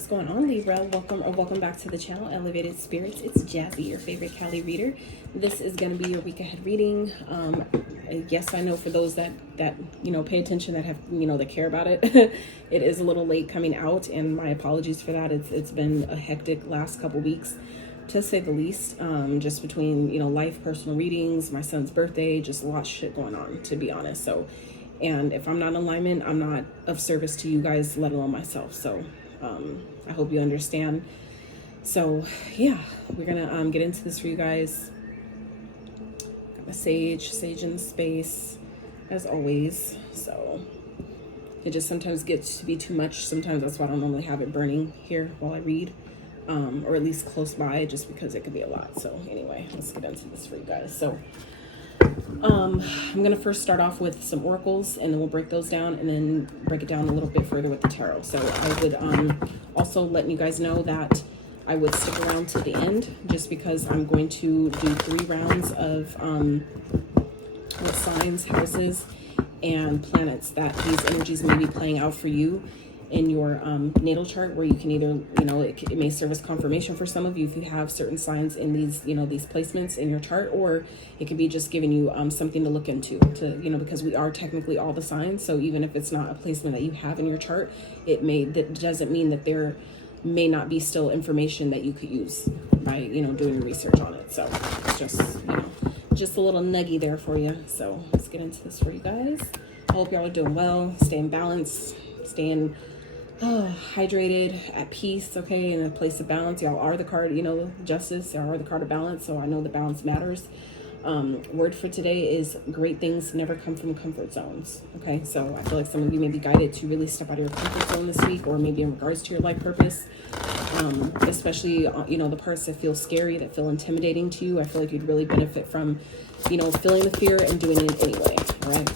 What's going on, Libra? Welcome back to the channel, Elevated Spirits. It's Jazzy, your favorite Cali reader. This is going to be your week ahead reading. Yes, I know for those that pay attention, that have that care about it, it is a little late coming out, and my apologies for that. It's been a hectic last couple weeks, to say the least. Just between life, personal readings, my son's birthday, just a lot of shit going on, to be honest. So, and if I'm not in alignment, I'm not of service to you guys, let alone myself. So I hope you understand. So yeah, we're gonna get into this for you guys. Got my sage in the space as always. So it just sometimes gets to be too much. Sometimes that's why I don't normally have it burning here while I read, or at least close by, just because it could be a lot. So anyway, let's get into this for you guys. So I'm gonna first start off with some oracles, and then we'll break those down, and then break it down a little bit further with the tarot. So I would also letting you guys know that I would stick around to the end, just because I'm going to do 3 rounds of with signs, houses, and planets that these energies may be playing out for you in your natal chart, where you can either, it may serve as confirmation for some of you if you have certain signs in these, these placements in your chart, or it could be just giving you something to look into, because we are technically all the signs. So even if it's not a placement that you have in your chart, that doesn't mean that there may not be still information that you could use by, doing your research on it. So it's just a little nuggie there for you. So let's get into this for you guys. I hope y'all are doing well, staying balanced, staying hydrated, at peace, okay, in a place of balance. Y'all are the card, justice. Y'all are the card of balance, so I know the balance matters. Word for today is great things never come from comfort zones, okay? So I feel like some of you may be guided to really step out of your comfort zone this week, or maybe in regards to your life purpose, especially, the parts that feel scary, that feel intimidating to you. I feel like you'd really benefit from, feeling the fear and doing it anyway, all right?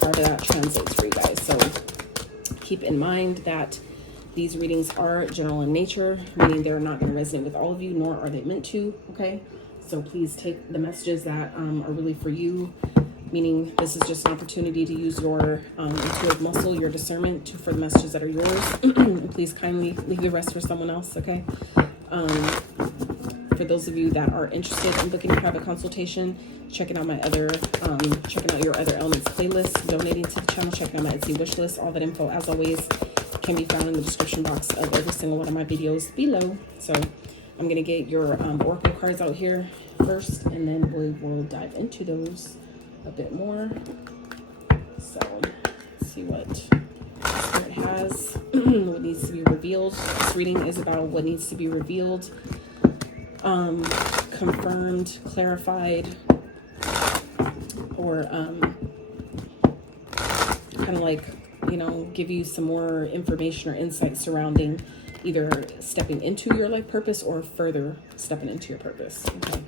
However that translates for you guys. So keep in mind that these readings are general in nature, meaning they're not going to resonate with all of you, nor are they meant to, okay? So please take the messages that are really for you, meaning this is just an opportunity to use your intuitive muscle, your discernment for the messages that are yours. And please kindly leave the rest for someone else, okay? For those of you that are interested in booking a private consultation, checking out my other, checking out your other elements playlist, donating to the channel, checking out my Etsy wish list, all that info, as always, can be found in the description box of every single one of my videos below. So I'm going to get your oracle cards out here first, and then we will dive into those a bit more. So let's see what Spirit has, what needs to be revealed. This reading is about what needs to be revealed, confirmed, clarified, or kind of like, give you some more information or insight surrounding either stepping into your life purpose or further stepping into your purpose. Okay,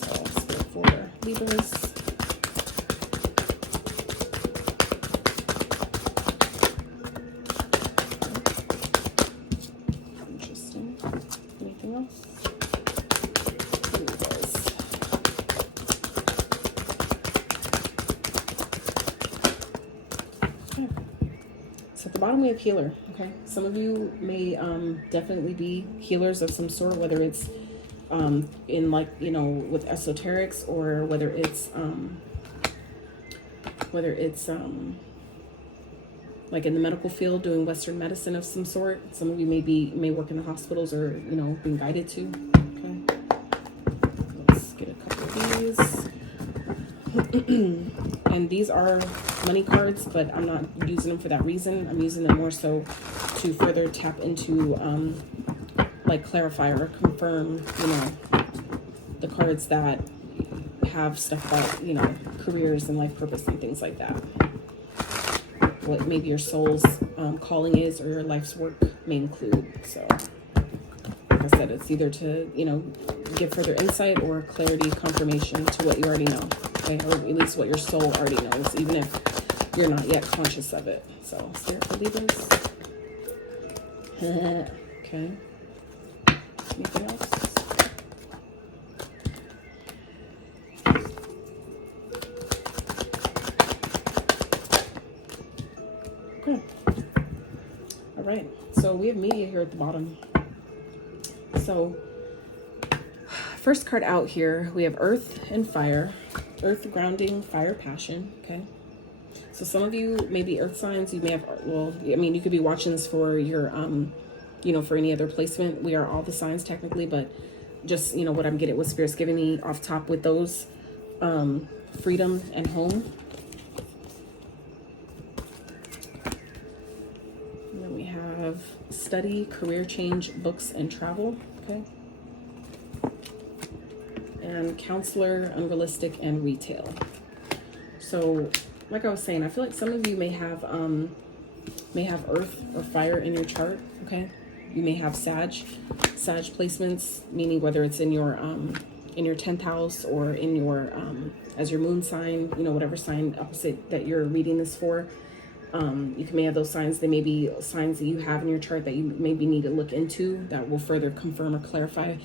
so let's go for Libras. Interesting. Anything else? So at the bottom we have healer, okay? Some of you may definitely be healers of some sort, whether it's in with esoterics, or whether it's like in the medical field, doing Western medicine of some sort. Some of you may work in the hospitals, or being guided to. Okay, let's get a couple of these. And these are money cards, but I'm not using them for that reason. I'm using them more so to further tap into like clarify or confirm, the cards that have stuff about, careers and life purpose and things like that. What maybe your soul's calling is, or your life's work may include. So like I said, it's either to, give further insight or clarity, confirmation to what you already know. Okay, or at least what your soul already knows, even if you're not yet conscious of it. So, Spirit for Libras. Okay. Anything else? Okay. All right. So we have media here at the bottom. So first card out here, we have earth and fire. Earth, grounding, fire, passion. Okay. So some of you may be earth signs. You may have, well, I mean, you could be watching this for your, you know, for any other placement. We are all the signs technically, but just, you know, what I'm getting, what Spirit's giving me off top with those, freedom and home. And then we have study, career change, books, and travel. Okay. And counselor, unrealistic, and retail. So like I was saying, I feel like some of you may have earth or fire in your chart. Okay. You may have Sag placements, meaning whether it's in your 10th house or in your as your moon sign, you know, whatever sign opposite that you're reading this for. You may have those signs. They may be signs that you have in your chart that you maybe need to look into that will further confirm or clarify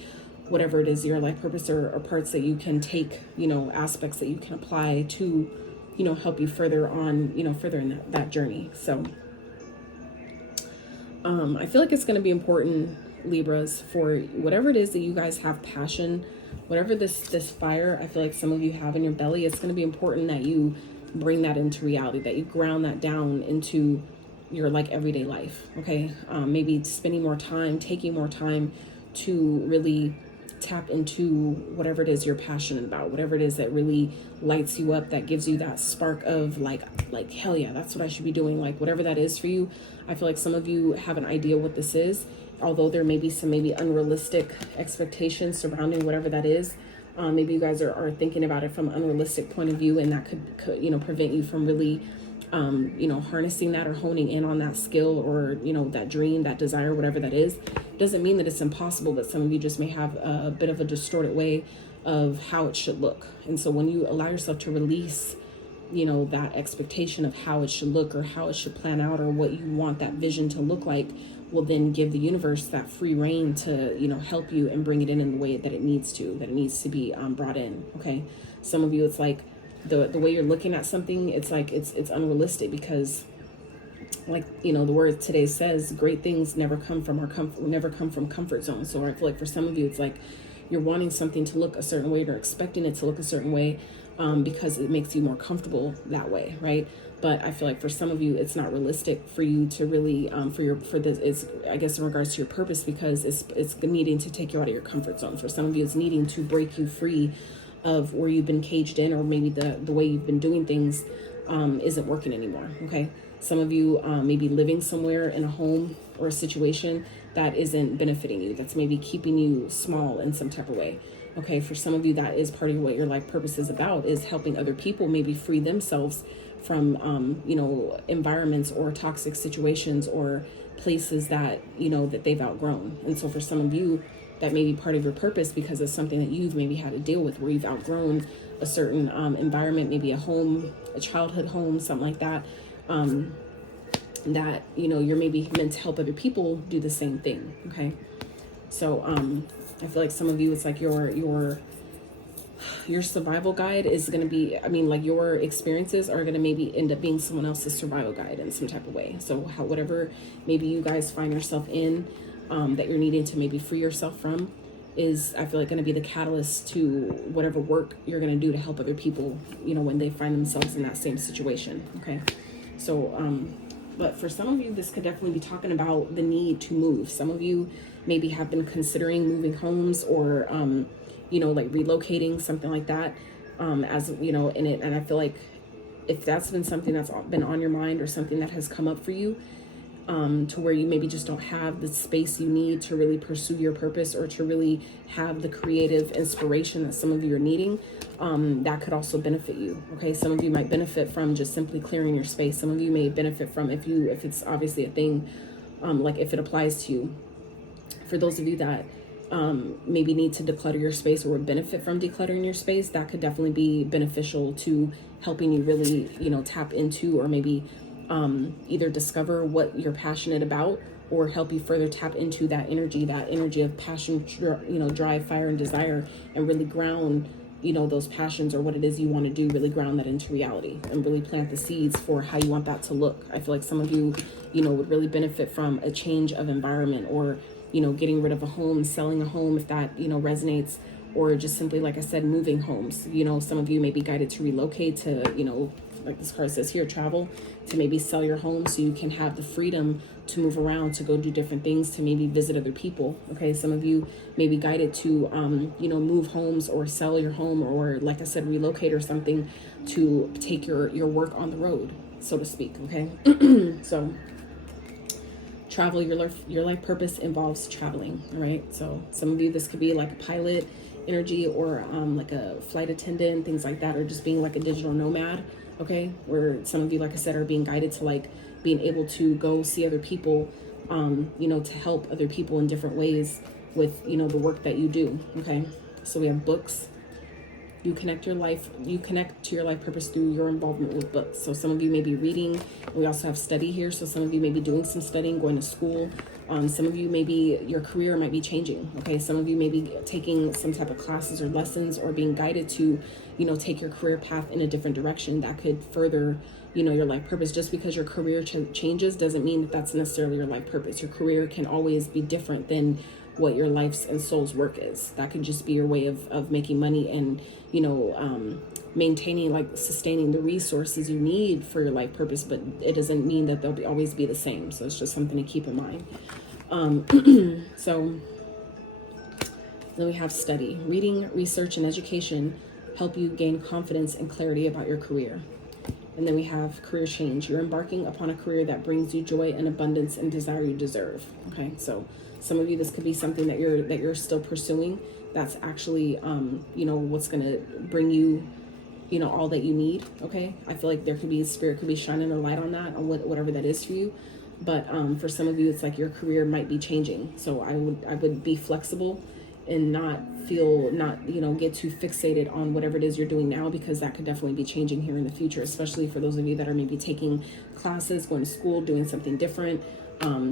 whatever it is your life purpose, or parts that you can take, you know, aspects that you can apply to, you know, help you further on, you know, further in that journey. So I feel like it's going to be important, Libras, for whatever it is that you guys have passion, whatever this fire I feel like some of you have in your belly. It's going to be important that you bring that into reality, that you ground that down into your like everyday life. Okay. Maybe spending more time, taking more time to really tap into whatever it is you're passionate about, whatever it is that really lights you up, that gives you that spark of like hell yeah, that's what I should be doing. Like whatever that is for you. I feel like some of you have an idea what this is, although there may be some maybe unrealistic expectations surrounding whatever that is. Maybe you guys are thinking about it from an unrealistic point of view, and that could you know, prevent you from really you know, harnessing that or honing in on that skill, or, you know, that dream, that desire, whatever that is. Doesn't mean that it's impossible, but some of you just may have a bit of a distorted way of how it should look. And so when you allow yourself to release, you know, that expectation of how it should look or how it should plan out or what you want that vision to look like, will then give the universe that free reign to, you know, help you and bring it in the way that it needs to be brought in. Okay. Some of you, it's like the way you're looking at something, it's like it's unrealistic, because like, you know, the word today says great things never come from comfort zone. So I feel like for some of you, it's like you're wanting something to look a certain way, or expecting it to look a certain way, because it makes you more comfortable that way, right? But I feel like for some of you, it's not realistic for you to really, for this, it's, I guess in regards to your purpose, because it's needing to take you out of your comfort zone. For some of you, it's needing to break you free of where you've been caged in, or maybe the way you've been doing things isn't working anymore. Okay. Some of you may be living somewhere in a home or a situation that isn't benefiting you, that's maybe keeping you small in some type of way. Okay. For some of you, that is part of what your life purpose is about, is helping other people maybe free themselves from, you know, environments or toxic situations or places that, you know, that they've outgrown. And so for some of you, that may be part of your purpose, because it's something that you've maybe had to deal with, where you've outgrown a certain environment, maybe a home, a childhood home, something like that, that, you know, you're maybe meant to help other people do the same thing. Okay. So I feel like some of you, it's like your survival guide is going to be, I mean, like your experiences are going to maybe end up being someone else's survival guide in some type of way. So whatever maybe you guys find yourself in, that you're needing to maybe free yourself from, is, I feel like, going to be the catalyst to whatever work you're going to do to help other people, you know, when they find themselves in that same situation. Okay. So, but for some of you, this could definitely be talking about the need to move. Some of you maybe have been considering moving homes, or, you know, like relocating, something like that, as, you know, and I feel like if that's been something that's been on your mind, or something that has come up for you, to where you maybe just don't have the space you need to really pursue your purpose, or to really have the creative inspiration that some of you are needing, that could also benefit you. Okay. Some of you might benefit from just simply clearing your space. Some of you may benefit from, if it's obviously a thing, like if it applies to you. For those of you that maybe need to declutter your space, or would benefit from decluttering your space, that could definitely be beneficial to helping you really, you know, tap into, or maybe either discover what you're passionate about, or help you further tap into that energy of passion, you know, drive, fire, and desire, and really ground you know, those passions or what it is you want to do, really ground that into reality and really plant the seeds for how you want that to look. I feel like some of you, you know, would really benefit from a change of environment, or, you know, getting rid of a home, selling a home if that, you know, resonates, or just simply, like I said, moving homes. You know, some of you may be guided to relocate, to, you know, like this card says here, travel, to maybe sell your home so you can have the freedom to move around, to go do different things, to maybe visit other people. Okay, some of you may be guided to, you know, move homes or sell your home, or, like I said, relocate or something, to take your work on the road, so to speak. Okay, so travel, your life purpose involves traveling. All right, so some of you, this could be like a pilot energy, or like a flight attendant, things like that, or just being like a digital nomad. Okay, where some of you, like I said, are being guided to like being able to go see other people, you know, to help other people in different ways with, you know, the work that you do. Okay, so we have books. You connect to your life purpose through your involvement with books. So some of you may be reading. We also have study here. So some of you may be doing some studying, going to school. Some of you, maybe your career might be changing. Okay, some of you may be taking some type of classes or lessons, or being guided to, you know, take your career path in a different direction that could further, you know, your life purpose. Just because your career changes doesn't mean that that's necessarily your life purpose. Your career can always be different than what your life's and soul's work is. That could just be your way of making money and, you know, maintaining, like sustaining the resources you need for your life purpose, but it doesn't mean that they'll always be the same. So it's just something to keep in mind. So then we have study. Reading, research, and education help you gain confidence and clarity about your career. And then we have career change. You're embarking upon a career that brings you joy and abundance and desire you deserve. Okay, so some of you, this could be something that you're still pursuing. That's actually, you know, what's going to bring you, you know, all that you need. Okay, I feel like there could be, spirit could be shining a light on that, on whatever that is for you. But for some of you, it's like your career might be changing. So I would be flexible and not, you know, get too fixated on whatever it is you're doing now, because that could definitely be changing here in the future, especially for those of you that are maybe taking classes, going to school, doing something different,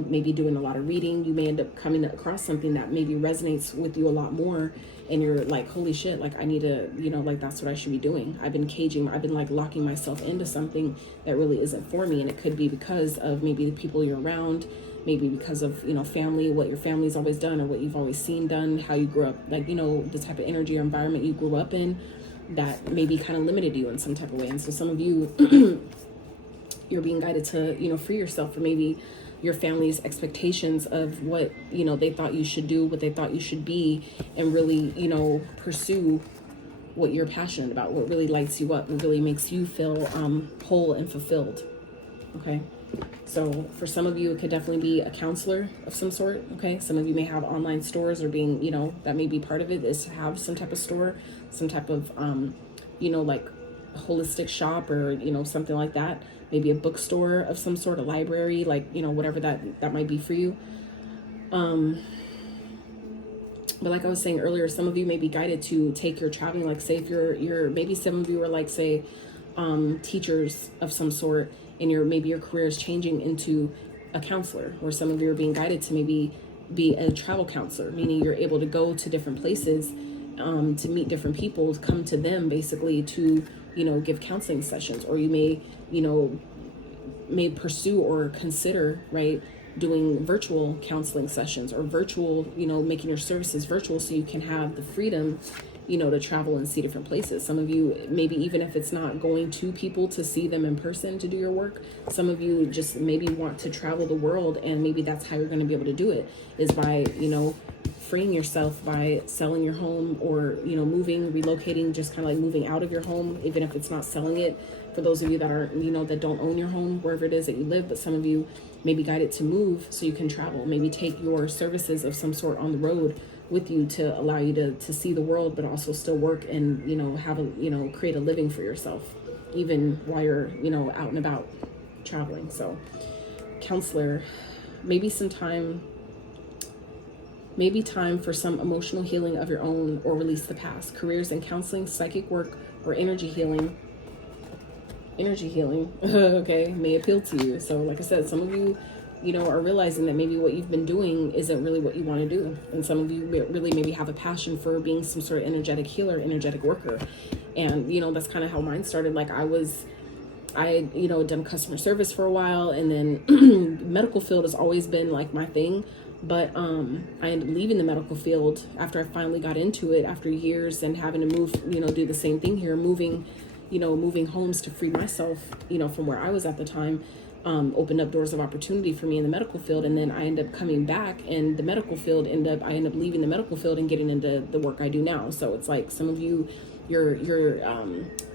maybe doing a lot of reading. You may end up coming across something that maybe resonates with you a lot more, and you're like, holy shit, like I need to, you know, like that's what I should be doing. I've been like locking myself into something that really isn't for me. And it could be because of maybe the people you're around, maybe because of, you know, family, what your family's always done, or what you've always seen done, how you grew up, like, you know, the type of energy or environment you grew up in that maybe kind of limited you in some type of way. And so some of you, you're being guided to, you know, free yourself from maybe your family's expectations of what, you know, they thought you should do, what they thought you should be, and really, you know, pursue what you're passionate about, what really lights you up, what really makes you feel whole and fulfilled. Okay, so for some of you, it could definitely be a counselor of some sort. Okay, some of you may have online stores, or being, you know, that may be part of it, is to have some type of store, some type of you know, like holistic shop, or, you know, something like that. Maybe a bookstore of some sort, a library, like, you know, whatever that might be for you. But like I was saying earlier, some of you may be guided to take your traveling, like say if you're maybe some of you are like, say, teachers of some sort, and maybe your career is changing into a counselor, or some of you are being guided to maybe be a travel counselor, meaning you're able to go to different places, to meet different people, come to them basically to, you know, give counseling sessions. Or you may, you know, may pursue or consider, right, doing virtual counseling sessions, or virtual, you know, making your services virtual so you can have the freedom, you know, to travel and see different places. Some of you, maybe even if it's not going to people to see them in person to do your work, some of you just maybe want to travel the world, and maybe that's how you're going to be able to do it, is by, you know, freeing yourself by selling your home, or, you know, moving, relocating, just kind of like moving out of your home, even if it's not selling it. For those of you that are, you know, that don't own your home, wherever it is that you live, but some of you may be guided to move so you can travel, maybe take your services of some sort on the road with you to allow you to see the world, but also still work and, you know, have a, you know, create a living for yourself, even while you're, you know, out and about traveling. So counselor, maybe time for some emotional healing of your own, or release the past. Careers in counseling, psychic work, or energy healing, okay, may appeal to you. So like I said, some of you you know, are realizing that maybe what you've been doing isn't really what you want to do. And some of you really maybe have a passion for being some sort of energetic healer, energetic worker. And, you know, that's kind of how mine started. Like I you know, done customer service for a while, and then medical field has always been like my thing. But I ended up leaving the medical field after I finally got into it, after years and having to move, you know, do the same thing here, moving homes to free myself, you know, from where I was at the time. Opened up doors of opportunity for me in the medical field. And then I ended up coming back, and the medical field I ended up leaving the medical field and getting into the work I do now. So it's like some of you, your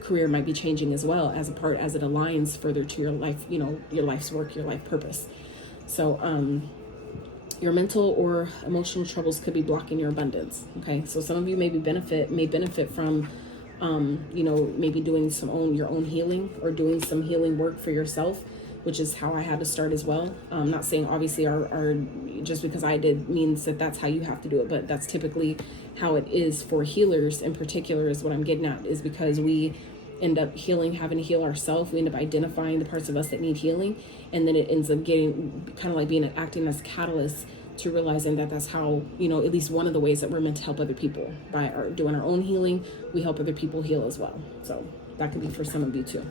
career might be changing as well, as it aligns further to your life, you know, your life's work, your life purpose. So your mental or emotional troubles could be blocking your abundance. Okay, so some of you may benefit from you know, maybe doing your own healing, or doing some healing work for yourself, which is how I had to start as well. I'm not saying obviously our just because I did means that that's how you have to do it, but that's typically how it is for healers in particular, is what I'm getting at, is because we end up having to heal ourselves. We end up identifying the parts of us that need healing, and then it ends up getting kind of like acting as a catalyst to realizing that that's how, you know, at least one of the ways that we're meant to help other people. By doing our own healing, we help other people heal as well. So that could be for some of you too.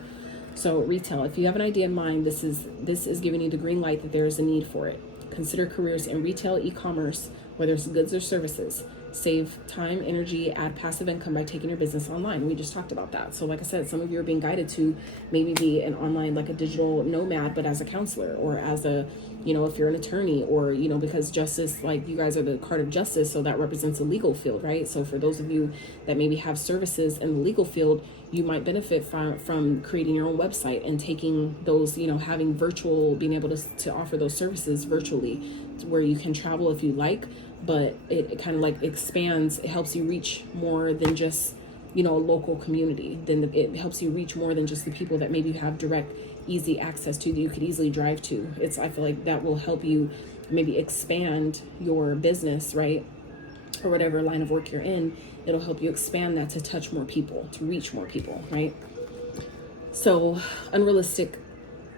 So retail, if you have an idea in mind, this is giving you the green light that there is a need for it. Consider careers in retail, e-commerce, whether it's goods or services. Save time, energy, add passive income by taking your business online. We just talked about that. So like I said, some of you are being guided to maybe be an online, like a digital nomad, but as a counselor, or as a, you know, if you're an attorney, or, you know, because justice, like you guys are the card of justice, so that represents a legal field, right? So for those of you that maybe have services in the legal field, you might benefit from creating your own website and taking those, you know, having virtual, being able to offer those services virtually, where you can travel if you like, but it kind of like expands. It helps you reach more than just, you know, a local community. Then it helps you reach more than just the people that maybe you have direct, easy access to, that you could easily drive to. I feel like that will help you maybe expand your business, right? Or whatever line of work you're in, it'll help you expand that to touch more people, to reach more people, right? So unrealistic,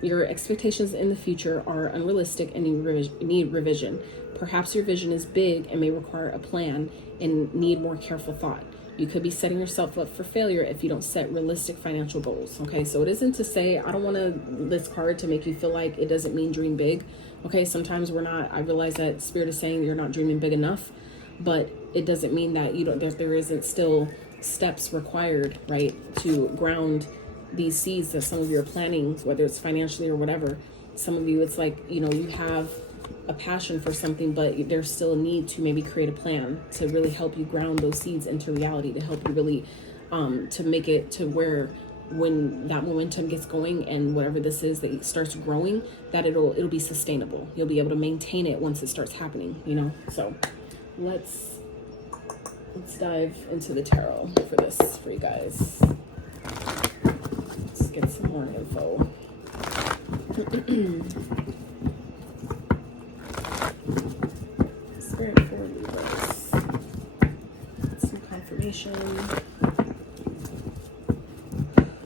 your expectations in the future are unrealistic and you need revision. Perhaps your vision is big and may require a plan and need more careful thought. You could be setting yourself up for failure if you don't set realistic financial goals. Okay, so it isn't to say, I don't want this card to make you feel like it doesn't mean dream big. Okay, sometimes we're not. I realize that Spirit is saying you're not dreaming big enough, but it doesn't mean that you don't. There isn't still steps required, right, to ground these seeds that some of you are planting, whether it's financially or whatever. Some of you, it's like, you know, you have a passion for something, but there's still a need to maybe create a plan to really help you ground those seeds into reality, to help you really to make it to where when that momentum gets going and whatever this is that it starts growing, that it'll be sustainable. You'll be able to maintain it once it starts happening, you know. So let's dive into the tarot for this for you guys. Let's get some more info. Spirit for Libras. Some confirmation.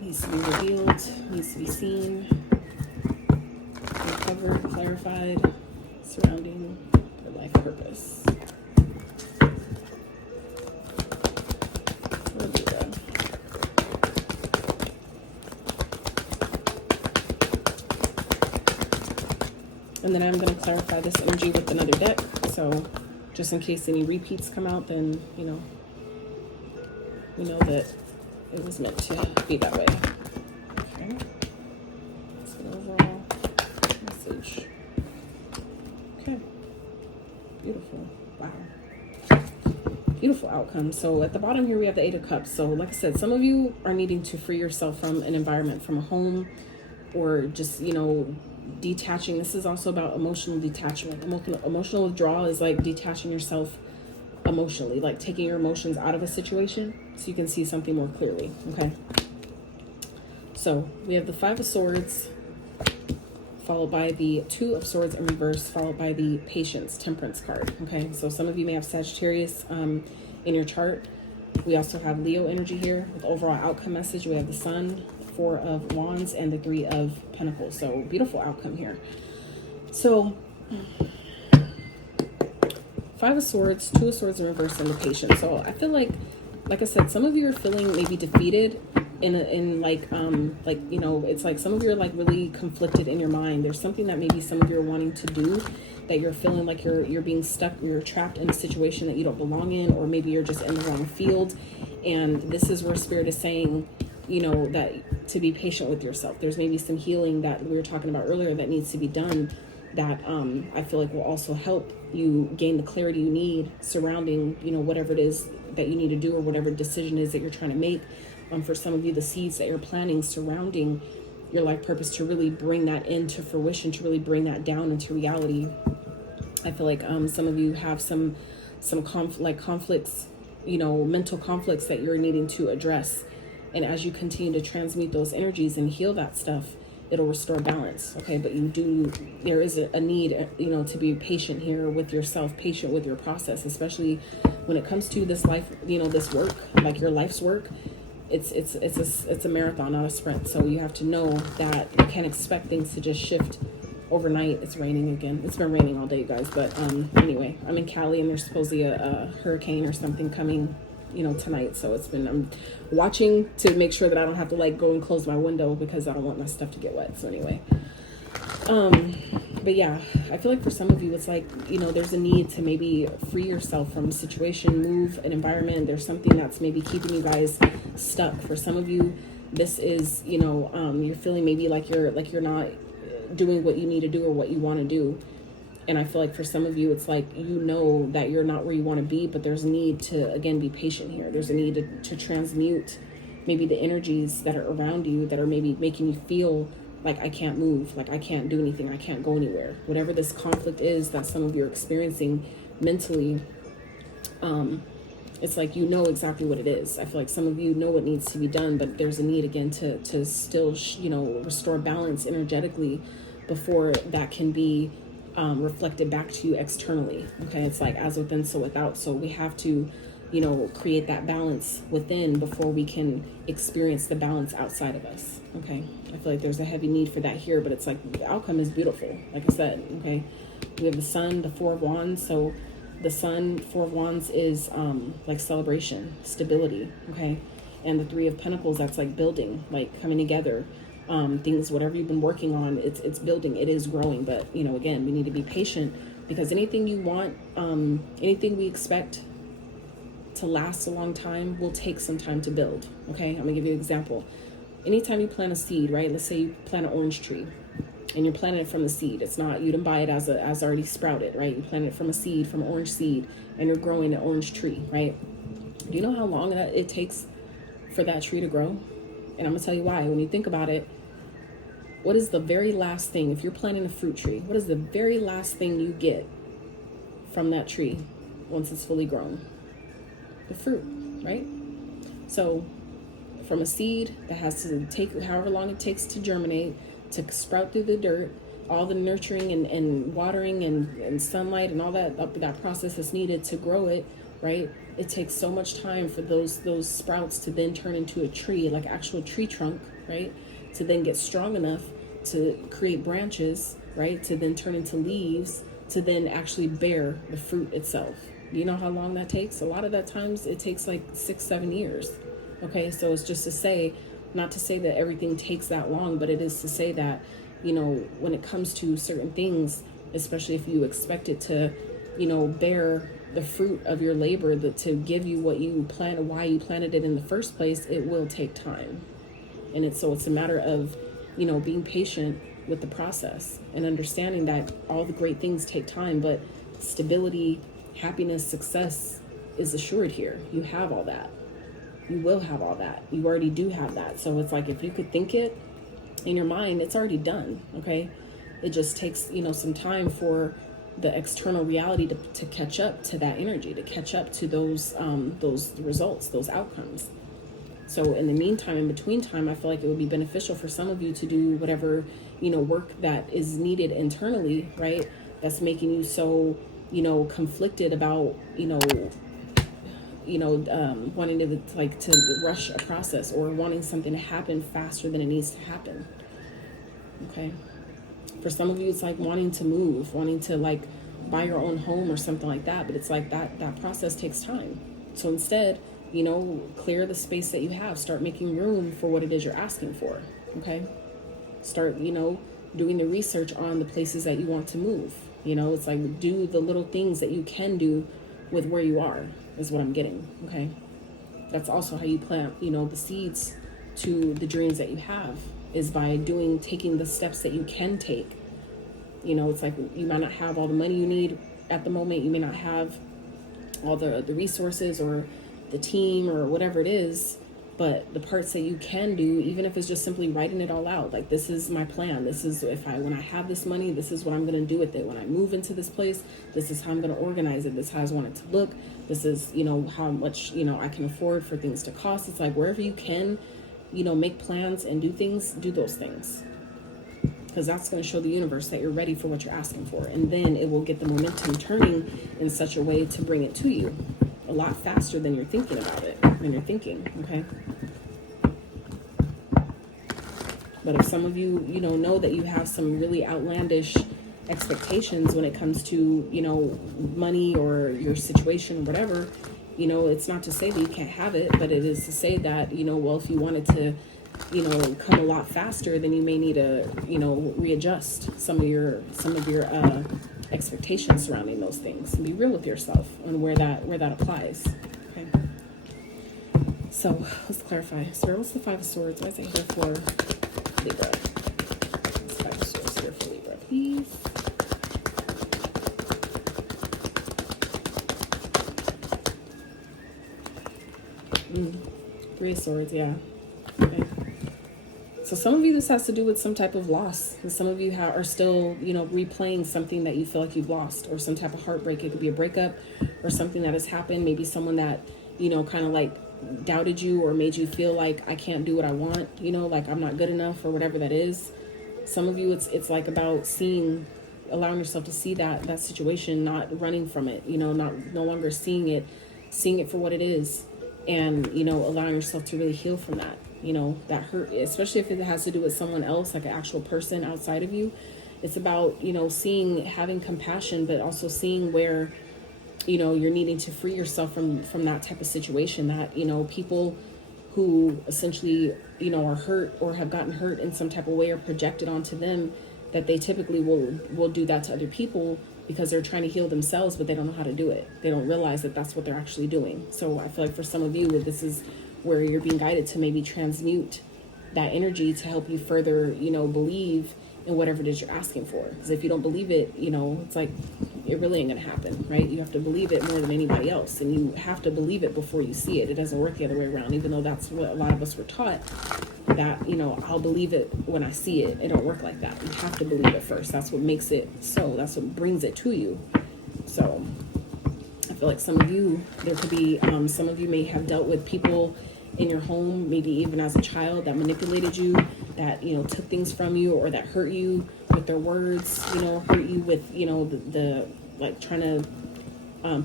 Needs to be revealed, needs to be seen, uncovered, clarified, surrounding their life purpose. And then I'm going to clarify this energy with another deck. So just in case any repeats come out, then, you know, we know that it was meant to be that way. Okay. That's an overall message. Okay. Beautiful. Wow. Beautiful outcome. So at the bottom here, we have the 8 of Cups. So like I said, some of you are needing to free yourself from an environment, from a home, or just, you know, detaching. This is also about emotional detachment. Emotional withdrawal is like detaching yourself emotionally, like taking your emotions out of a situation so you can see something more clearly. Okay, so we have the 5 of Swords, followed by the 2 of Swords in reverse, followed by the Patience, Temperance card. Okay, so some of you may have Sagittarius in your chart. We also have Leo energy here with overall outcome message. We have the Sun, 4 of Wands, and the 3 of Pentacles. So beautiful outcome here. So, 5 of Swords, 2 of Swords in reverse, and the Patient. So I feel like I said, some of you are feeling maybe defeated in like, you know, it's like some of you are like really conflicted in your mind. There's something that maybe some of you are wanting to do that you're feeling like you're being stuck, or you're trapped in a situation that you don't belong in, or maybe you're just in the wrong field. And this is where Spirit is saying, you know, that to be patient with yourself. There's maybe some healing that we were talking about earlier that needs to be done, that I feel like will also help you gain the clarity you need surrounding, you know, whatever it is that you need to do, or whatever decision is that you're trying to make. For some of you, the seeds that you're planting surrounding your life purpose, to really bring that into fruition, to really bring that down into reality. I feel like some of you have some conflicts, you know, mental conflicts that you're needing to address. And as you continue to transmute those energies and heal that stuff, it'll restore balance. Okay, but there is a need, you know, to be patient here with yourself, patient with your process, especially when it comes to this life, you know, this work, like your life's work. It's a marathon, not a sprint. So you have to know that you can't expect things to just shift overnight. It's raining again. It's been raining all day, you guys. But anyway, I'm in Cali, and there's supposedly a hurricane or something coming, you know, tonight. So I'm watching to make sure that I don't have to like go and close my window, because I don't want my stuff to get wet. So anyway, but yeah, I feel like for some of you, it's like, you know, there's a need to maybe free yourself from a situation, move an environment. There's something that's maybe keeping you guys stuck. For some of you, this is, you know, you're feeling maybe like you're not doing what you need to do or what you want to do. And I feel like for some of you, it's like, you know that you're not where you want to be, but there's a need to, again, be patient here. There's a need to transmute maybe the energies that are around you that are maybe making you feel like, I can't move, like I can't do anything, I can't go anywhere. Whatever this conflict is that some of you are experiencing mentally, it's like, you know exactly what it is. I feel like some of you know what needs to be done, but there's a need again to still, you know, restore balance energetically before that can be reflected back to you externally. Okay, it's like as within, so without. So we have to, you know, create that balance within before we can experience the balance outside of us. Okay, I feel like there's a heavy need for that here, but it's like the outcome is beautiful. Like I said, okay, we have the Sun, the 4 of Wands. So the Sun, 4 of Wands is like celebration, stability. Okay, and the 3 of Pentacles, that's like building, like coming together. Things, whatever you've been working on, it's building, it is growing. But you know, again, we need to be patient, because anything you want, anything we expect to last a long time will take some time to build. Okay, I'm gonna give you an example. Anytime you plant a seed, right? Let's say you plant an orange tree, and you're planting it from the seed. It's not, you didn't buy it as already sprouted, right? You planted it from a seed, from an orange seed, and you're growing an orange tree, right? Do you know how long that it takes for that tree to grow? And I'm gonna tell you why. When you think about it, what is the very last thing, if you're planting a fruit tree, what is the very last thing you get from that tree once it's fully grown? The fruit, right? So from a seed that has to take however long it takes to germinate, to sprout through the dirt, all the nurturing and watering and sunlight and all that process is needed to grow it, right? It takes so much time for those sprouts to then turn into a tree, like actual tree trunk, right? To then get strong enough to create branches, right? To then turn into leaves, to then actually bear the fruit itself. You know how long that takes? A lot of that times it takes like 6-7 years. Okay, so it's just to say, not to say that everything takes that long, but it is to say that, you know, when it comes to certain things, especially if you expect it to, you know, bear the fruit of your labor, to give you what you planted, why you planted it in the first place, it will take time. And it's a matter of, you know, being patient with the process and understanding that all the great things take time, but stability, happiness, success is assured here. You have all that. You will have all that. You already do have that. So it's like, if you could think it in your mind, it's already done. Okay, it just takes, you know, some time for the external reality to catch up to that energy, to catch up to those results, those outcomes. So in the meantime, in between time, I feel like it would be beneficial for some of you to do whatever, you know, work that is needed internally, right? That's making you so, you know, conflicted about, wanting to rush a process, or wanting something to happen faster than it needs to happen. Okay. For some of you, it's like wanting to move, wanting to like buy your own home or something like that. But it's like that process takes time. So instead, you know, clear the space that you have. Start making room for what it is you're asking for. Okay. Start, you know, doing the research on the places that you want to move. You know, it's like do the little things that you can do with where you are is what I'm getting. Okay. That's also how you plant, you know, the seeds to the dreams that you have, is by taking the steps that you can take. You know, it's like you might not have all the money you need at the moment. You may not have all the resources or the team or whatever it is, but the parts that you can do, even if it's just simply writing it all out, like, this is my plan. This is when I have this money, this is what I'm going to do with it. When I move into this place, this is how I'm going to organize it. This is how I want it to look. This is, you know, how much, you know, I can afford for things to cost. It's like wherever you can, you know, make plans and do things, do those things. Because that's going to show the universe that you're ready for what you're asking for. And then it will get the momentum turning in such a way to bring it to you a lot faster than you're thinking about it, than you're thinking, okay? But if some of you, you know that you have some really outlandish expectations when it comes to, you know, money or your situation or whatever, you know, it's not to say that you can't have it, but it is to say that, you know, well, if you wanted to, you know, come a lot faster, then you may need to, you know, readjust some of your expectations surrounding those things, and be real with yourself on where that applies. Okay. So let's clarify. Sarah, what's the Five of Swords? Why is it here for Libra? What's the Five of Swords here for Libra, please? Three of Swords, yeah. Okay. So some of you, this has to do with some type of loss. And some of you are still, you know, replaying something that you feel like you've lost, or some type of heartbreak. It could be a breakup or something that has happened. Maybe someone that, you know, kind of like doubted you or made you feel like I can't do what I want, you know, like I'm not good enough or whatever that is. Some of you, it's like about allowing yourself to see that situation, not running from it, you know, no longer seeing it for what it is, and, you know, allowing yourself to really heal from that. You know, that hurt, especially if it has to do with someone else, like an actual person outside of you. It's about, you know, having compassion, but also seeing where, you know, you're needing to free yourself from that type of situation. That, you know, people who essentially, you know, are hurt or have gotten hurt in some type of way or projected onto them, that they typically will do that to other people because they're trying to heal themselves, but they don't know how to do it. They don't realize that that's what they're actually doing. So I feel like for some of you, this is where you're being guided to maybe transmute that energy to help you further, you know, believe in whatever it is you're asking for. Because if you don't believe it, you know, it's like it really ain't gonna happen, right? You have to believe it more than anybody else, and you have to believe it before you see it. It doesn't work the other way around, even though that's what a lot of us were taught, that, you know, I'll believe it when I see it. It don't work like that. You have to believe it first. That's what makes it so. That's what brings it to you. So I feel like some of you, there could be some of you may have dealt with people in your home, maybe even as a child, that manipulated you, that, you know, took things from you, or that hurt you with their words, you know, hurt you with, you know, the like trying to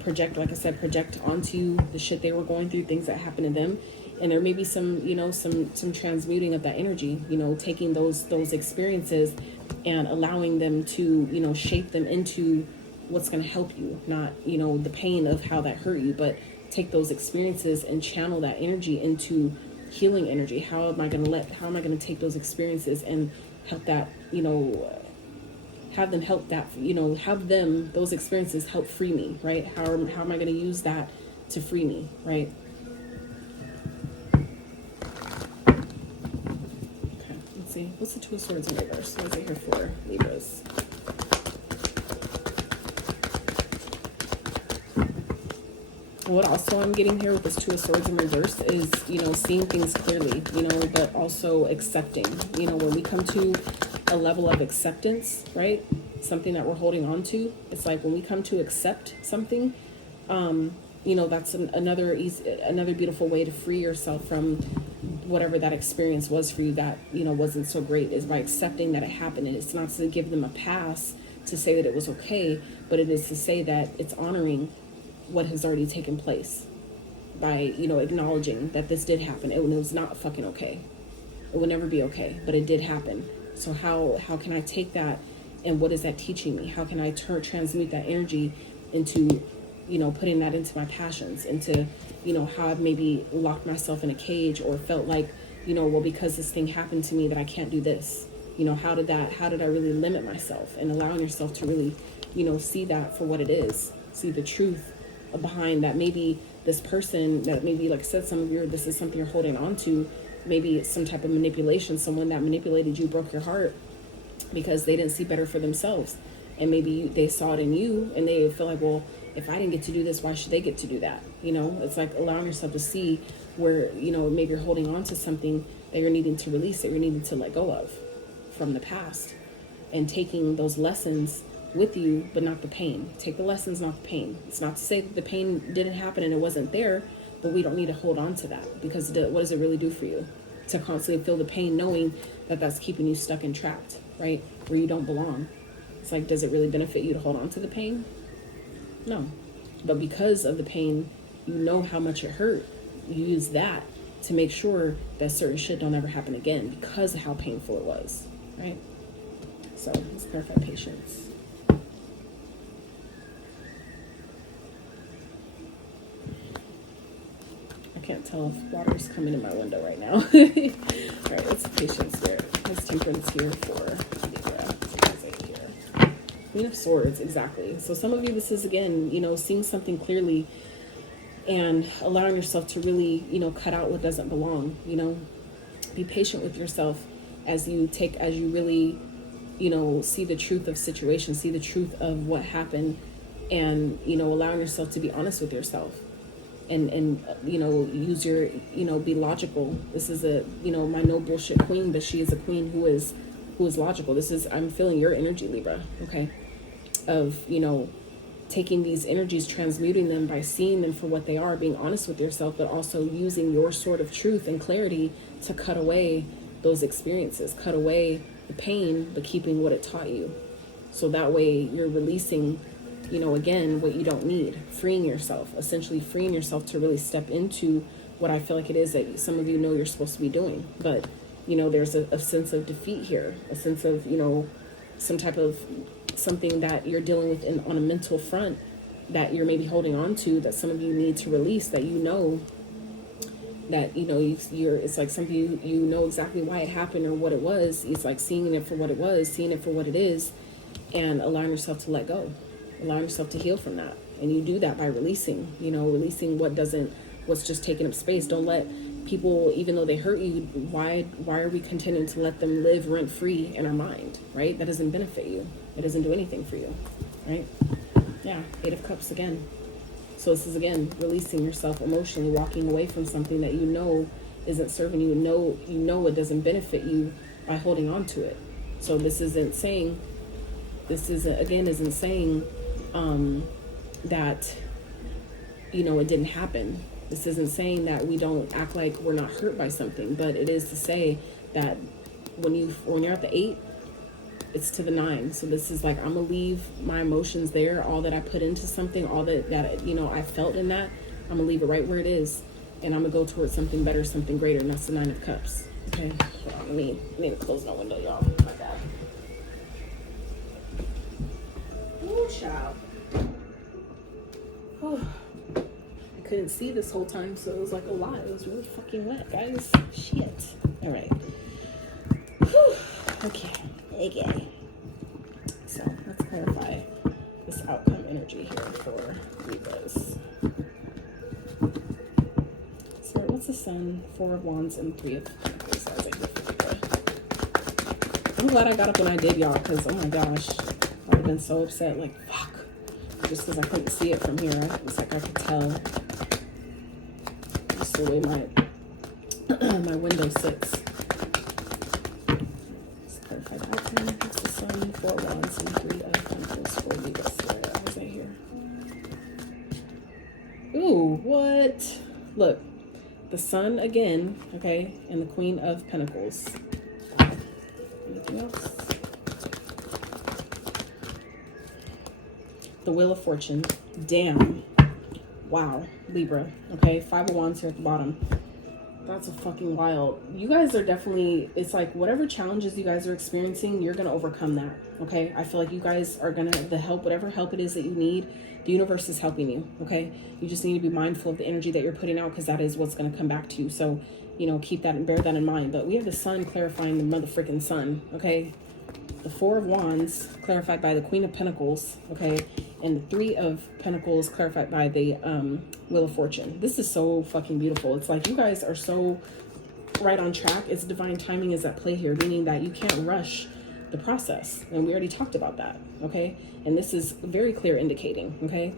project, like I said, project onto you the shit they were going through, things that happened to them. And there may be some, you know, some transmuting of that energy, you know, taking those experiences and allowing them to, you know, shape them into what's going to help you, not, you know, the pain of how that hurt you, but take those experiences and channel that energy into healing energy. How am I going to take those experiences and help that, you know, have them help that, you know, those experiences help free me, right? How am I going to use that to free me, right? Okay, let's see. What's the Two of Swords in reverse? What is it here for, Libras? What also I'm getting here with this Two of Swords in reverse is, you know, seeing things clearly, you know, but also accepting. You know, when we come to a level of acceptance, right? Something that we're holding on to. It's like when we come to accept something, you know, that's another beautiful way to free yourself from whatever that experience was for you that, you know, wasn't so great, is by accepting that it happened. And it's not to give them a pass to say that it was okay, but it is to say that it's honoring what has already taken place, by, you know, acknowledging that this did happen. It was not fucking okay. It will never be okay, but it did happen. So how can I take that And what is that teaching me? How can I transmute that energy into, you know, putting that into my passions, into, you know, how I've maybe locked myself in a cage or felt like, you know, well, because this thing happened to me that I can't do this. You know, how did I really limit myself? And allowing yourself to really, you know, see that for what it is. See the truth behind that. Maybe this person that maybe, like I said, this is something you're holding on to. Maybe it's some type of manipulation. Someone that manipulated you, broke your heart because they didn't see better for themselves. And maybe they saw it in you and they feel like, well, if I didn't get to do this, why should they get to do that? You know, it's like allowing yourself to see where, you know, maybe you're holding on to something that you're needing to release, that you're needing to let go of from the past, and taking those lessons with you, but not the pain. Take the lessons, not the pain. It's not to say that the pain didn't happen and it wasn't there, but we don't need to hold on to that, because what does it really do for you? To constantly feel the pain, knowing that that's keeping you stuck and trapped, right? Where you don't belong. It's like, does it really benefit you to hold on to the pain? No. But because of the pain, you know how much it hurt. You use that to make sure that certain shit don't ever happen again because of how painful it was, right? So let's clarify patience. I can't tell if water's coming in my window right now. All right, what's patience there? What's temperance here for Libra? Here. Queen of Swords, exactly. So some of you, this is, again, you know, seeing something clearly and allowing yourself to really, you know, cut out what doesn't belong. You know, be patient with yourself as you really, you know, see the truth of situations, see the truth of what happened, and, you know, allowing yourself to be honest with yourself. And you know, use your, you know, be logical. This is a, you know, my no bullshit queen, but she is a queen who is logical. I'm feeling your energy, Libra, okay? Of, you know, taking these energies, transmuting them by seeing them for what they are, being honest with yourself, but also using your sort of truth and clarity to cut away those experiences, cut away the pain, but keeping what it taught you. So that way you're releasing, you know, again, what you don't need, freeing yourself, essentially freeing yourself to really step into what I feel like it is that some of you know you're supposed to be doing. But, you know, there's a sense of defeat here, a sense of, you know, some type of something that you're dealing with on a mental front that you're maybe holding on to, that some of you need to release, that you know, it's like something you know exactly why it happened or what it was. It's like seeing it for what it was, seeing it for what it is, and allowing yourself to let go. Allow yourself to heal from that. And you do that by releasing, you know, releasing what's just taking up space. Don't let people, even though they hurt you, why are we continuing to let them live rent free in our mind, right? That doesn't benefit you. It doesn't do anything for you, right? Yeah, 8 of Cups again. So this is, again, releasing yourself emotionally, walking away from something that you know isn't serving you. You know it doesn't benefit you by holding on to it. So this isn't saying that, you know, it didn't happen. This isn't saying that we don't act like we're not hurt by something, but it is to say that when you're at the 8, it's to the 9. So this is like, I'm gonna leave my emotions there, all that I put into something, all that you know I felt in that, I'm gonna leave it right where it is, and I'm gonna go towards something better, something greater, and that's the 9 of Cups. Okay, hold on, let me close my window, y'all. My bad. Oh, child. Oh, I couldn't see this whole time, so it was like a lot. It was really fucking wet, guys. Shit. All right. Whew. Okay. So let's clarify this outcome energy here for Libras. So what's the Sun, 4 of Wands, and 3 of Pentacles as I get for Libra? I'm glad I got up when I did, y'all, because oh my gosh, I would have been so upset. Like, fuck. Just because I couldn't see it from here. It's like I could tell just the way my window sits. Let's clarify the outcome. It's the Sun, 4 Wands, and 3 of Pentacles for Libra. What was I here? Ooh, what? Look, the Sun again, okay, and the Queen of Pentacles. Anything else? The Wheel of Fortune. Damn. Wow. Libra. Okay. 5 of Wands here at the bottom. That's a fucking wild. You guys are definitely, it's like whatever challenges you guys are experiencing, you're going to overcome that. Okay. I feel like you guys are going to, whatever help it is that you need, the universe is helping you. Okay. You just need to be mindful of the energy that you're putting out, because that is what's going to come back to you. So, you know, keep that and bear that in mind. But we have the sun clarifying the motherfucking sun. Okay. The Four of Wands clarified by the Queen of Pentacles. Okay. And the Three of Pentacles clarified by the Wheel of Fortune. This is so fucking beautiful. It's like you guys are so right on track. It's divine timing is at play here, meaning that you can't rush the process. And we already talked about that, okay? And this is very clear indicating, okay?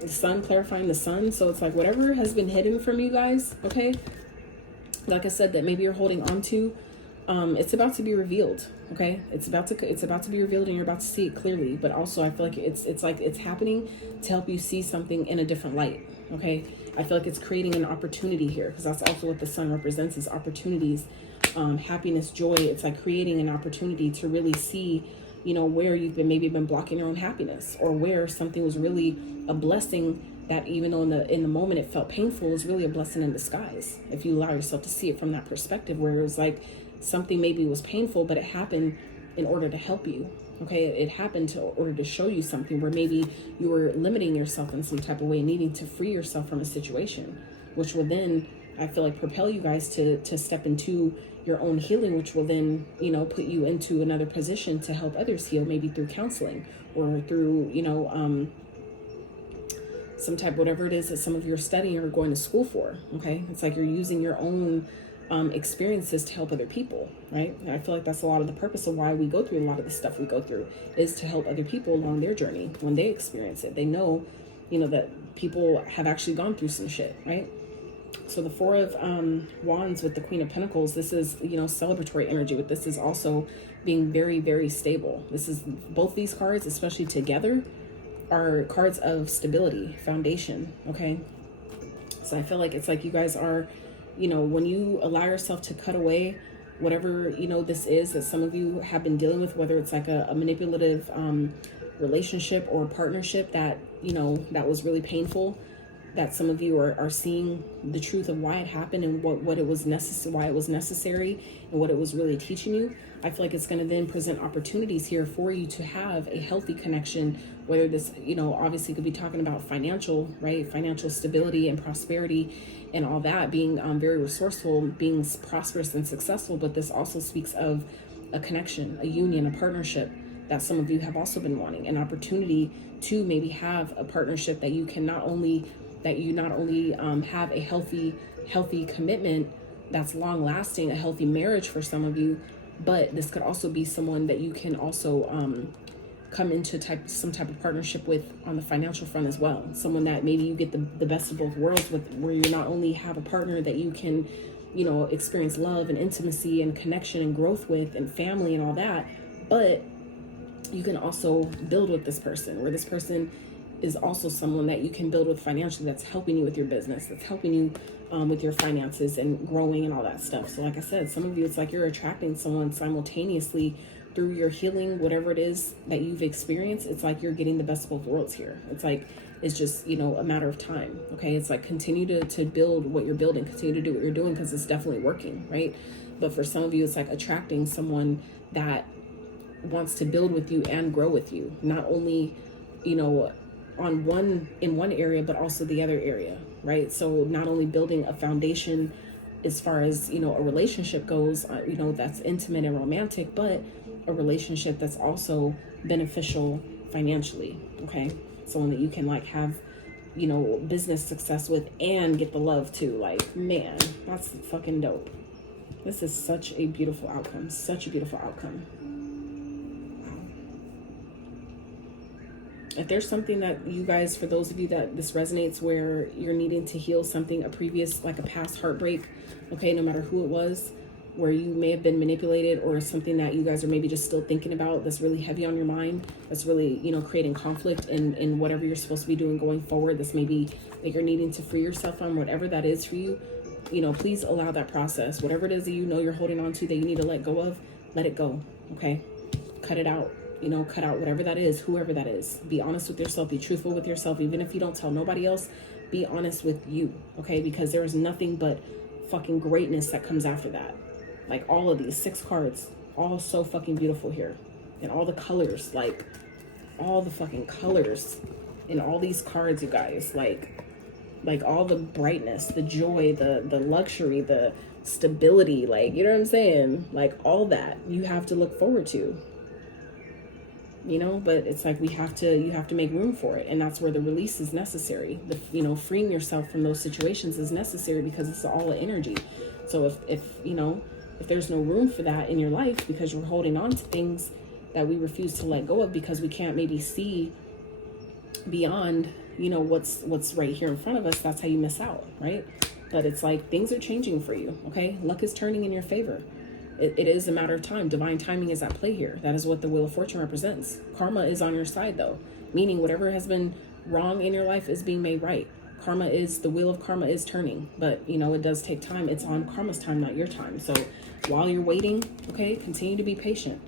The sun clarifying the sun. So it's like whatever has been hidden from you guys, okay? Like I said, that maybe you're holding on to, it's about to be revealed, okay? It's about to be revealed, and you're about to see it clearly. But also I feel like it's like it's happening to help you see something in a different light, okay? I feel like it's creating an opportunity here, because that's also what the sun represents, is opportunities, happiness, joy. It's like creating an opportunity to really see, you know, where you've been blocking your own happiness, or where something was really a blessing that, even though in the moment it felt painful, is really a blessing in disguise. If you allow yourself to see it from that perspective, where it was like something maybe was painful, but it happened in order to help you. Okay, it happened in order to show you something where maybe you were limiting yourself in some type of way, needing to free yourself from a situation, which will then, I feel like, propel you guys to step into your own healing, which will then, you know, put you into another position to help others heal, maybe through counseling or through, you know, some type, whatever it is that some of you are studying or going to school for. Okay, it's like you're using your own experiences to help other people, right? And I feel like that's a lot of the purpose of why we go through a lot of the stuff we go through, is to help other people along their journey. When they experience it, they know, you know, that people have actually gone through some shit, right? So the Four of Wands with the Queen of Pentacles, this is, you know, celebratory energy. With this is also being very, very stable. This is, both these cards, especially together, are cards of stability, foundation, okay? So I feel like it's like you guys are, you know, when you allow yourself to cut away whatever, you know, this is that some of you have been dealing with, whether it's like a manipulative relationship or partnership that, you know, that was really painful, that some of you are seeing the truth of why it happened and what it was necessary, why it was necessary, and what it was really teaching you. I feel like it's going to then present opportunities here for you to have a healthy connection, whether this, you know, obviously could be talking about financial, right? Financial stability and prosperity and all that, being very resourceful, being prosperous and successful. But this also speaks of a connection, a union, a partnership that some of you have also been wanting, an opportunity to maybe have a partnership that you can not only have a healthy commitment that's long lasting, a healthy marriage for some of you, but this could also be someone that you can also come into some type of partnership with on the financial front as well. Someone that maybe you get the best of both worlds with, where you not only have a partner that you can, you know, experience love and intimacy and connection and growth with and family and all that, but you can also build with this person, where this person is also someone that you can build with financially, that's helping you with your business, that's helping you with your finances and growing and all that stuff. So like I said, some of you, it's like you're attracting someone simultaneously through your healing, whatever it is that you've experienced. It's like you're getting the best of both worlds here. It's like, it's just, you know, a matter of time. Okay. It's like, continue to build what you're building, continue to do what you're doing, because it's definitely working, right? But for some of you, it's like attracting someone that wants to build with you and grow with you, not only, you know, in one area, but also the other area, right? So not only building a foundation as far as, you know, a relationship goes, you know, that's intimate and romantic, but a relationship that's also beneficial financially, okay? Someone that you can like have, you know, business success with and get the love too. Like, man, that's fucking dope. This is such a beautiful outcome, such a beautiful outcome. If there's something that you guys, for those of you that this resonates, where you're needing to heal something, a previous, like a past heartbreak, okay, no matter who it was, where you may have been manipulated, or something that you guys are maybe just still thinking about that's really heavy on your mind, that's really, you know, creating conflict in whatever you're supposed to be doing going forward, this may be that you're needing to free yourself from, whatever that is for you, you know, please allow that process. Whatever it is that you know you're holding on to that you need to let go of, let it go, okay? Cut it out. You know, cut out whatever that is, whoever that is. Be honest with yourself. Be truthful with yourself. Even if you don't tell nobody else, be honest with you, okay? Because there is nothing but fucking greatness that comes after that. Like all of these 6 cards, all so fucking beautiful here. And all the colors, like all the fucking colors in all these cards, you guys, like all the brightness, the joy, the luxury, the stability, like, you know what I'm saying? Like all that you have to look forward to, you know, but it's like you have to make room for it. And that's where the release is necessary. The, you know, freeing yourself from those situations is necessary because it's all energy. So if you know, if there's no room for that in your life because you're holding on to things that we refuse to let go of because we can't maybe see beyond, you know, what's right here in front of us, that's how you miss out, right? But it's like things are changing for you, okay? Luck is turning in your favor. It is a matter of time. Divine timing is at play here. That is what the Wheel of Fortune represents. Karma is on your side, though, meaning whatever has been wrong in your life is being made right. Karma is, the wheel of karma is turning, but, you know, it does take time. It's on karma's time, not your time. So while you're waiting, okay, continue to be patient.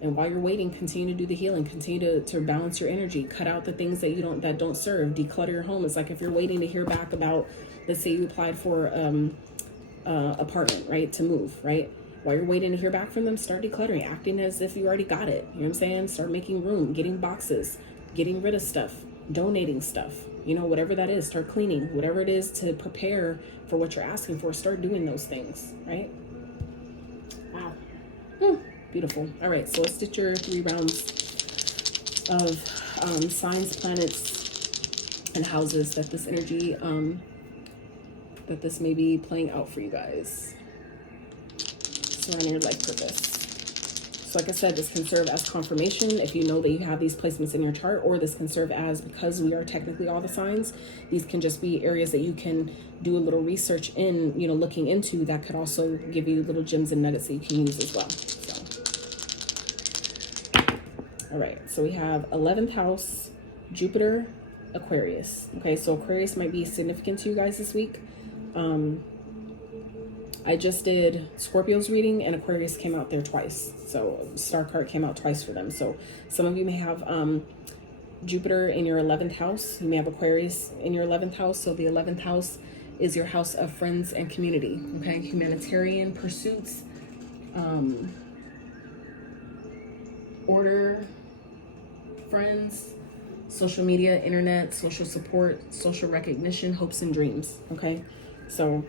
And while you're waiting, continue to do the healing, continue to balance your energy, cut out the things that don't serve, declutter your home. It's like if you're waiting to hear back about, let's say you applied for apartment, right, to move, right? While you're waiting to hear back from them, start decluttering, acting as if you already got it. You know what I'm saying? Start making room, getting boxes, getting rid of stuff, donating stuff, you know, whatever that is. Start cleaning, whatever it is to prepare for what you're asking for. Start doing those things, right? Wow. Beautiful. All right, so let's stitch your 3 rounds of signs, planets, and houses that this energy, that this may be playing out for you guys surrounding your life purpose. So like I said, this can serve as confirmation if you know that you have these placements in your chart, or this can serve as, because we are technically all the signs, these can just be areas that you can do a little research in, you know, looking into, that could also give you little gems and nuggets that you can use as well. So, all right, so we have 11th house, Jupiter, Aquarius. Okay, so Aquarius might be significant to you guys this week. I just did Scorpio's reading and Aquarius came out there twice. So star card came out twice for them. So some of you may have Jupiter in your 11th house. You may have Aquarius in your 11th house. So the 11th house is your house of friends and community. Okay, humanitarian pursuits, order, friends, social media, internet, social support, social recognition, hopes and dreams. Okay, so,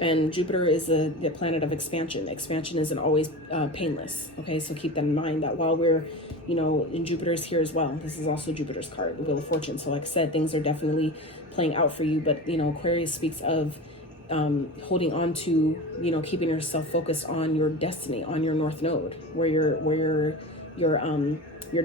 and Jupiter is the planet of expansion. Expansion isn't always painless. Okay, so keep that in mind, that while we're, you know, and Jupiter's here as well. This is also Jupiter's card, the Wheel of Fortune. So like I said, things are definitely playing out for you. But, you know, Aquarius speaks of holding on to, you know, keeping yourself focused on your destiny, on your North Node, where your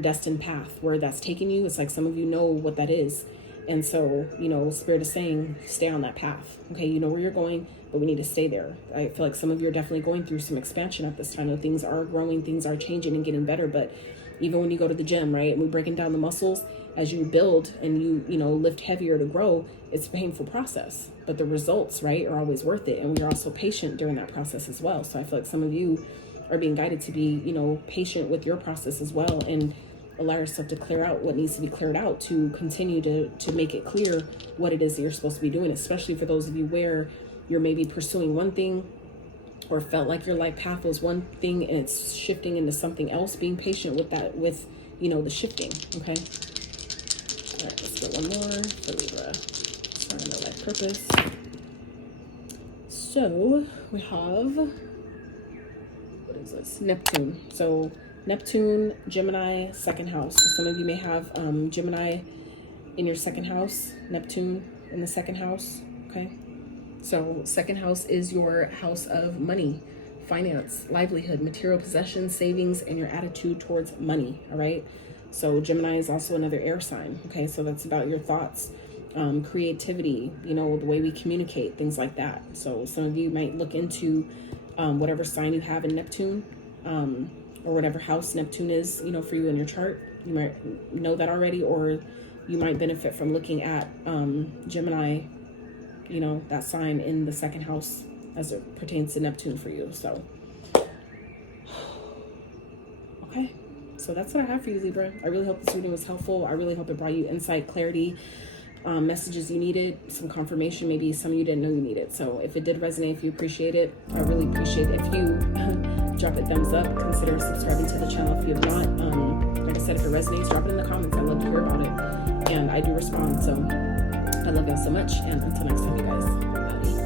destined path, where that's taking you. It's like some of you know what that is. And so, you know, Spirit is saying, stay on that path. Okay, you know where you're going, but we need to stay there. I feel like some of you are definitely going through some expansion at this time. Things are growing, things are changing and getting better. But even when you go to the gym, right, and we're breaking down the muscles, as you build and you know, lift heavier to grow, it's a painful process. But the results, right, are always worth it. And we are also patient during that process as well. So I feel like some of you are being guided to be, you know, patient with your process as well, and allow yourself to clear out what needs to be cleared out, to continue to make it clear what it is that you're supposed to be doing, especially for those of you where you're maybe pursuing one thing or felt like your life path was one thing and it's shifting into something else. Being patient with that, with, you know, the shifting. Okay, all right, let's get one more for Libra. Sorry, no life purpose. So we have, what is this? Neptune. So Neptune, Gemini, second house. So some of you may have Gemini in your second house, Neptune in the second house. Okay, so second house is your house of money, finance, livelihood, material possessions, savings, and your attitude towards money. All right, so Gemini is also another air sign. Okay, so that's about your thoughts, creativity, you know, the way we communicate, things like that. So some of you might look into whatever sign you have in Neptune, or whatever house Neptune is, you know, for you in your chart. You might know that already, or you might benefit from looking at Gemini, you know, that sign in the second house as it pertains to Neptune for you. So, okay, so that's what I have for you, Libra. I really hope this reading was helpful. I really hope it brought you insight, clarity, messages you needed, some confirmation, maybe some you didn't know you needed. So if it did resonate, if you appreciate it, I really appreciate it. If you drop a thumbs up, consider subscribing to the channel if you have not. Like I said, if it resonates, drop it in the comments. I love to hear about it, and I do respond. So I love y'all so much, and until next time, you guys. Bye.